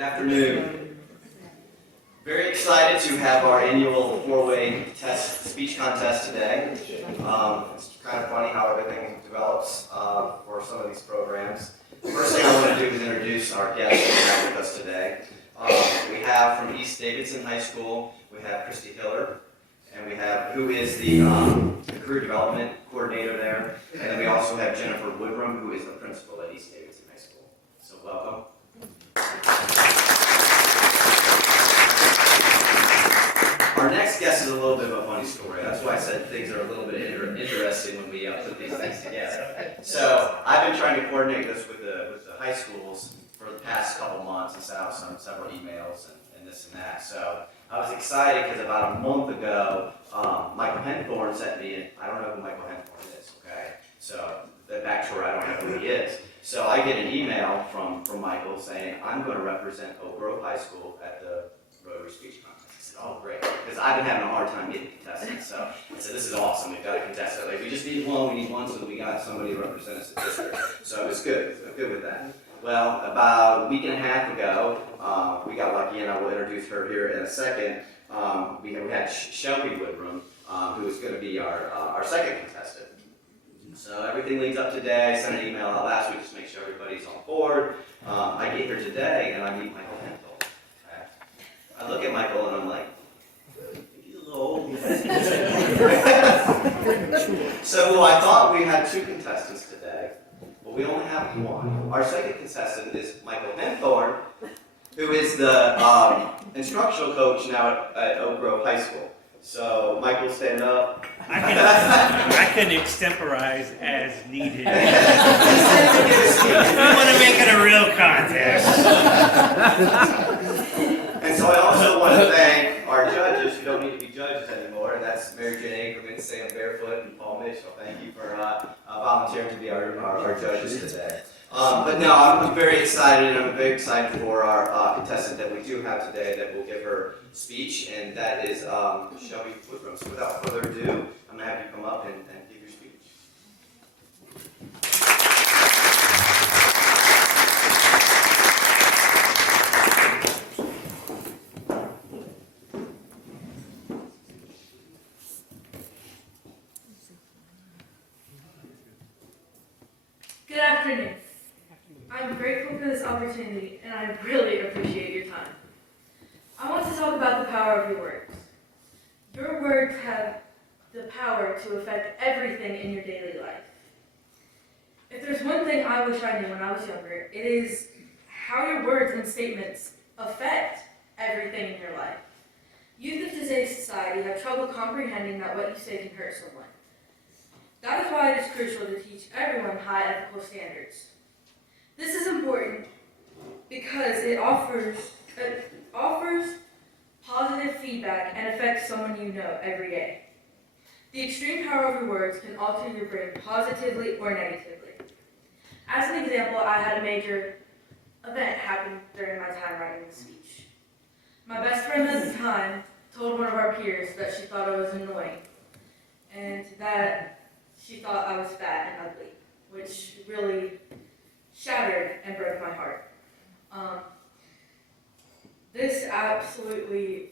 Good afternoon. Very excited to have our annual four-way test speech contest today. It's kind of funny how everything develops for some of these programs. The first thing I want to do is introduce our guests that we have with us today. We have from East Davidson High School, we have Christy Hiller, and we have who is the career development coordinator there, and then we also have Jennifer Woodrum, who is the principal at East Davidson High School. So welcome. Our next guest is a little bit of a funny story. That's why I said things are a little bit interesting when we put these things together. So I've been trying to coordinate this with the high schools for the past couple months and sent out several emails and this and that. So I was excited because about a month ago, Michael Henthorne sent me, and I don't know who Michael Henthorne is, okay? So the backstory, I don't know who he is. So I get an email from Michael saying, I'm going to represent Oak Grove High School at the Rotary Speech Contest. I said, oh, great, because I've been having a hard time getting contestants. So I said, this is awesome, we've got a contestant. Like, we just need one, so we got somebody to represent us at district. So it was good, I'm good with that. Well, about a week and a half ago, we got lucky, and I will introduce her here in a second. We had Shelby Woodrum, who is going to be our second contestant. So everything leads up today. I sent an email out last week just to make sure everybody's on board. I get here today, and I meet Michael Henthorne. Okay? I look at Michael, and I'm like, he's a little old. So I thought we had two contestants today. But we only have one. Our second contestant is Michael Henthorne, who is the instructional coach now at Oak Grove High School. So, Michael, stand up. I can extemporize as needed. I want to make it a real contest. And so I also want to thank our judges who don't need to be judges anymore, and that's Mary Jane Ackerman, Sam Barefoot, and Paul Mitchell. Thank you for volunteering to be our judges today. But no, I'm very excited. I'm very excited for our contestant that we do have today that will give her speech, and that is Shelby Woodrum. So without further ado, I'm going to have you come up and give your speech. Good afternoon. I'm grateful for this opportunity, and I really appreciate your time. I want to talk about the power of your words. Your words have the power to affect everything in your daily life. If there's one thing I wish I knew when I was younger, it is how your words and statements affect everything in your life. Youth of today's society have trouble comprehending that what you say can hurt someone. That is why it is crucial to teach everyone high ethical standards. This is important because it offers positive feedback and affects someone you know every day. The extreme power of your words can alter your brain positively or negatively. As an example, I had a major event happen during my time writing the speech. My best friend at the time told one of our peers that she thought I was annoying and that she thought I was fat and ugly, which really shattered and broke my heart. This absolutely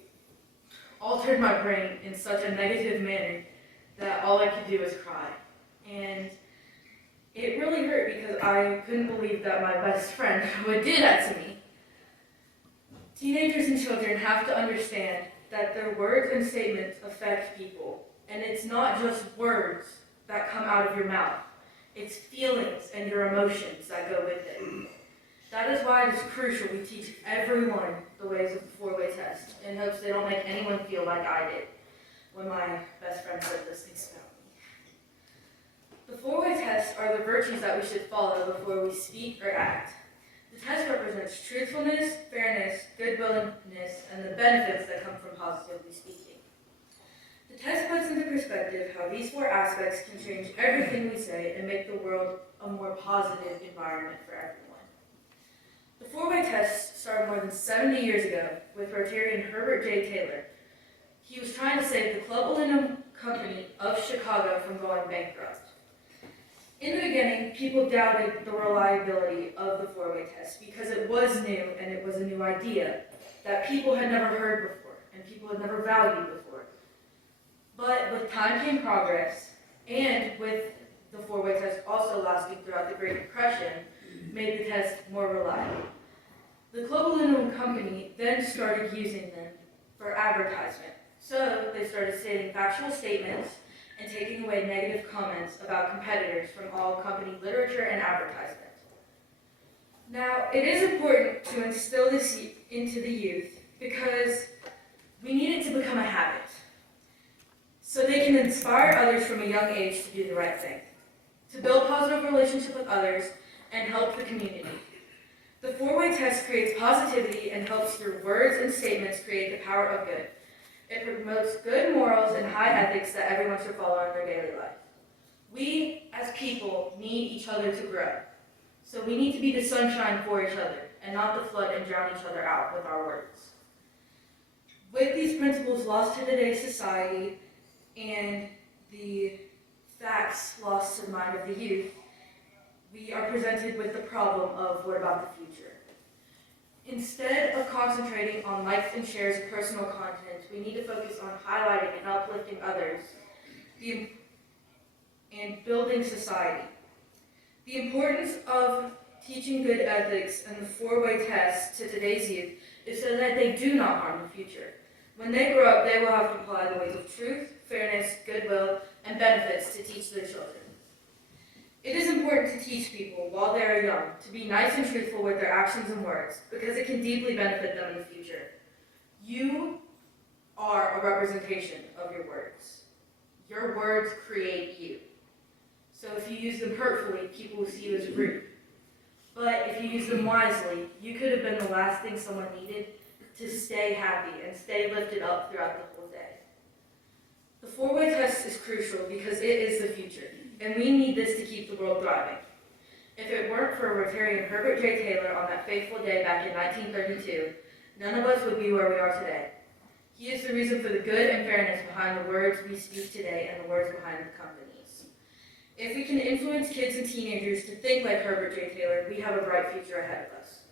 altered my brain in such a negative manner that all I could do was cry. And it really hurt because I couldn't believe that my best friend would do that to me. Teenagers and children have to understand that their words and statements affect people. And it's not just words that come out of your mouth. It's feelings and your emotions that go with it. That is why it is crucial we teach everyone the ways of the four-way test in hopes they don't make anyone feel like I did when my best friend said those things about me. The four-way tests are the virtues that we should follow before we speak or act. The test represents truthfulness, fairness, good-willingness, and the benefits that come from positively speaking. The test puts into perspective how these four aspects can change everything we say and make the world a more positive environment for everyone. The four-way test started more than 70 years ago with Rotarian Herbert J. Taylor. He was trying to save the Club Aluminum Company of Chicago from going bankrupt. In the beginning, people doubted the reliability of the four-way test because it was new and it was a new idea that people had never heard before and people had never valued before. But with time came progress, and with the four-way test also lasting throughout the Great Depression, made the test more reliable. The Global Aluminum Company then started using them for advertisement. So they started stating factual statements and taking away negative comments about competitors from all company literature and advertisement. Now, it is important to instill this into the youth because we need it to become a habit, so they can inspire others from a young age to do the right thing, to build positive relationships with others, and help the community. The four-way test creates positivity and helps through words and statements create the power of good. It promotes good morals and high ethics that everyone should follow in their daily life. We, as people, need each other to grow. So we need to be the sunshine for each other and not the flood and drown each other out with our words. With these principles lost to today's society and the facts lost to the mind of the youth, we are presented with the problem of what about the future? Instead of concentrating on likes and shares of personal content, we need to focus on highlighting and uplifting others and building society. The importance of teaching good ethics and the four-way test to today's youth is so that they do not harm the future. When they grow up, they will have to apply the ways of truth, fairness, goodwill, and benefits to teach their children. It is important to teach people while they are young to be nice and truthful with their actions and words because it can deeply benefit them in the future. You are a representation of your words. Your words create you. So if you use them hurtfully, people will see you as rude. But if you use them wisely, you could have been the last thing someone needed to stay happy and stay lifted up throughout the whole day. The four-way test is crucial because it is the future, and we need this to keep the world thriving. If it weren't for Rotarian Herbert J. Taylor on that fateful day back in 1932, none of us would be where we are today. He is the reason for the good and fairness behind the words we speak today and the words behind the companies. If we can influence kids and teenagers to think like Herbert J. Taylor, we have a bright future ahead of us.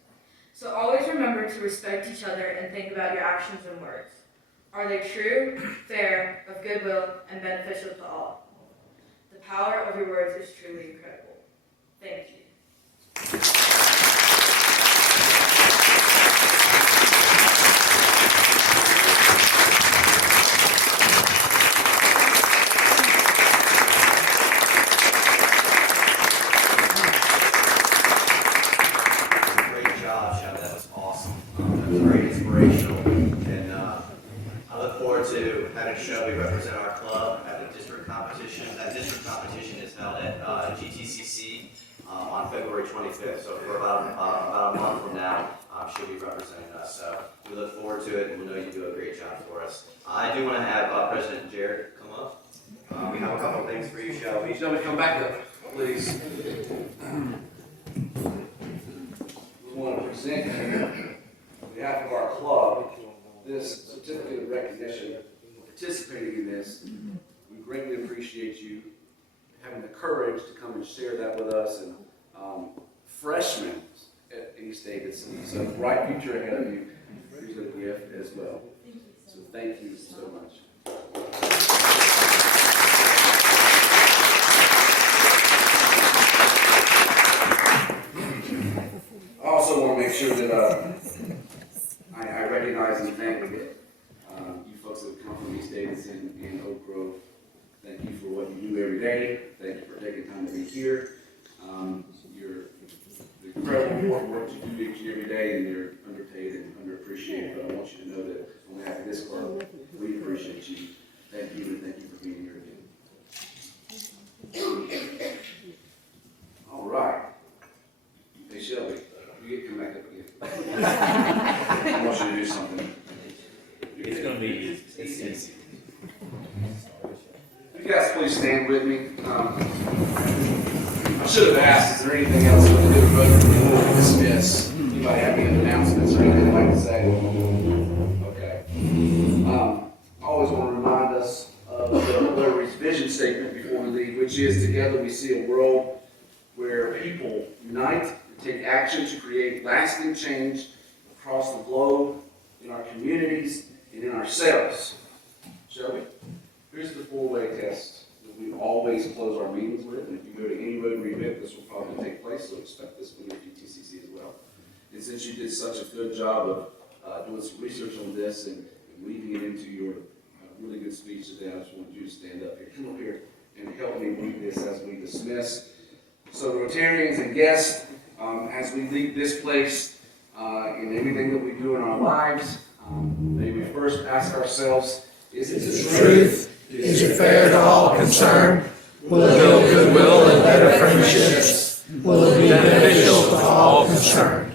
So always remember to respect each other and think about your actions and words. Are they true, fair, of goodwill, and beneficial to all? The power of your words is truly incredible. Thank you. Great job, Shelby. That was awesome. That was very inspirational. And I look forward to having Shelby represent our club at the district competition. That district competition is held at GTCC on February 25th. So for about a month from now, she'll be representing us. So we look forward to it, and we know you do a great job for us. I do want to have President Jared come up. We have a couple of things for you, Shelby. Shelby, come back up, please. We want to present here, on behalf of our club, this certificate of recognition for participating in this. We greatly appreciate you having the courage to come and share that with us, and freshmen at East Davidson. So bright future ahead of you. Here's a gift as well. So thank you so much. I also want to make sure that I recognize and thank you folks that have come from East Davidson and Oak Grove. Thank you for what you do every day. Thank you for taking time to be here. The incredible important work you do each and every day, and you're underpaid and underappreciated, but I want you to know that on behalf of this club, we appreciate you. Thank you, and thank you for being here again. All right. Hey, Shelby, you get to come back up again. I want you to do something. It's going to be easy. It's easy. You guys please stand with me. I should have asked, is there anything else we can do before we dismiss? Anybody have any announcements or anything they'd like to say? Okay. I always want to remind us of the vision statement before we leave, which is together we see a world people unite and take action to create lasting change across the globe, in our communities, and in ourselves. Shelby, here's the four-way test that we always close our meetings with. And if you go to any Rotary event, this will probably take place, so expect this one at GTCC as well. And since you did such a good job of doing some research on this and weaving it into your really good speech today, I just want you to stand up here. Come up here and help me read this as we dismiss. So Rotarians and guests, as we leave this place in everything that we do in our lives, may we first ask ourselves, is it the truth? Is it fair to all concerned? Will it build goodwill and better friendships? Will it be beneficial to all concerned?